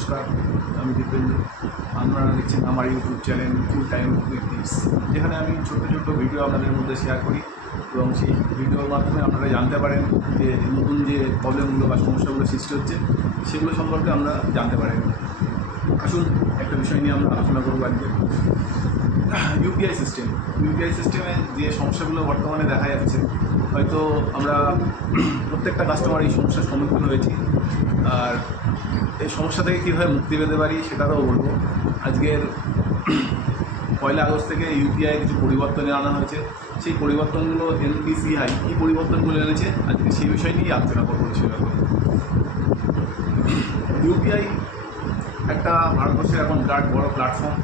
নমস্কার, আমি দীপেন্দ্র। আপনারা দেখছেন আমার YouTube channel full time with tips, যেখানে আমি ছোট্ট ছোট্ট ভিডিও আপনাদের মধ্যে শেয়ার করি এবং সেই ভিডিওর মাধ্যমে আপনারা জানতে পারেন যে নতুন যে প্রবলেমগুলো বা সমস্যাগুলো সৃষ্টি হচ্ছে সেগুলো সম্পর্কে আমরা জানতে পারেন। আসুন একটা বিষয় নিয়ে আমরা আলোচনা করবো আজকে। ইউপিআই সিস্টেমে যে সমস্যাগুলো বর্তমানে দেখা যাচ্ছে, হয়তো আমরা প্রত্যেকটা কাস্টমার এই সমস্যার সম্মুখীন হয়েছি, আর এই সমস্যা থেকে কীভাবে মুক্তি পেতে পারি সেটাও বলবো। আজকের 1 আগস্ট থেকে ইউপিআই কিছু পরিবর্তন আনা হয়েছে। সেই পরিবর্তনগুলো এনপিসিআই কী পরিবর্তনগুলো এনেছে আজকে সেই বিষয় নিয়েই আলোচনা করবো। ইউপিআই একটা ভারতবর্ষের এখন বিরাট বড় প্ল্যাটফর্ম।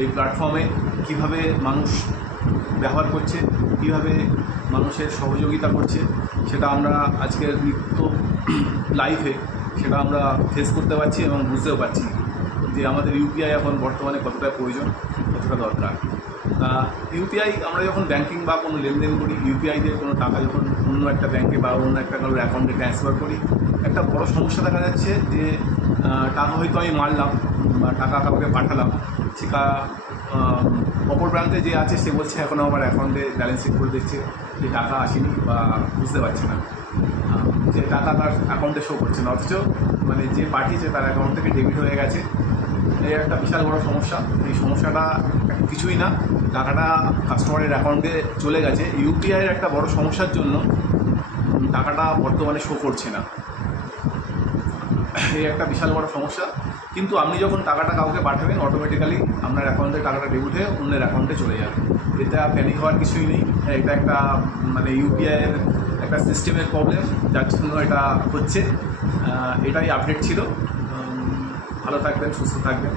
এই প্ল্যাটফর্মে কীভাবে মানুষ ব্যবহার করছে, কীভাবে মানুষের সহযোগিতা করছে, সেটা আমরা আজকের নিত্য লাইফে সেটা আমরা ফেস করতে পারছি এবং বুঝতেও পারছি যে আমাদের ইউপিআই এখন বর্তমানে কতটা প্রয়োজন, কতটা দরকার। ইউপিআই আমরা যখন ব্যাংকিং বা কোনো লেনদেন করি, ইউপিআই দিয়ে কোনো টাকা যখন অন্য একটা ব্যাংকে বা অন্য একটা কারোর অ্যাকাউন্টে ট্রান্সফার করি, একটা বড় সমস্যা দেখা যাচ্ছে যে টাকা হয়তো আমি মারলাম বা টাকা কাউকে পাঠালাম, সেটা অপর প্রান্তে যে আছে সে বলছে এখনও আমার অ্যাকাউন্টে ব্যালেন্স চেক করে দেখছে যে টাকা আসেনি বা বুঝতে পারছে না, যে টাকা তার অ্যাকাউন্টে শো করছে না, অথচ মানে যে পাঠিয়েছে তার অ্যাকাউন্ট থেকে ডেবিট হয়ে গেছে। এই একটা বিশাল বড় সমস্যা। এই সমস্যাটা কিছুই না, টাকাটা কাস্টমারের অ্যাকাউন্টে চলে গেছে। ইউপিআইয়ের একটা বড় সমস্যার জন্য টাকাটা বর্তমানে শো করছে না। এই একটা বিশাল বড় সমস্যা। কিন্তু আপনি যখন টাকাটা কাউকে পাঠাবেন, অটোমেটিক্যালি আপনার অ্যাকাউন্টে টাকাটা ডেবিট হয়ে অন্যের অ্যাকাউন্টে চলে যাবে। এটা প্যানিক হওয়ার কিছুই নেই। এটা একটা মানে ইউপিআইয়ের একটা সিস্টেমের প্রবলেম, যার জন্য এটা হচ্ছে। এটাই আপডেট ছিল। ভালো থাকবেন, সুস্থ থাকবেন।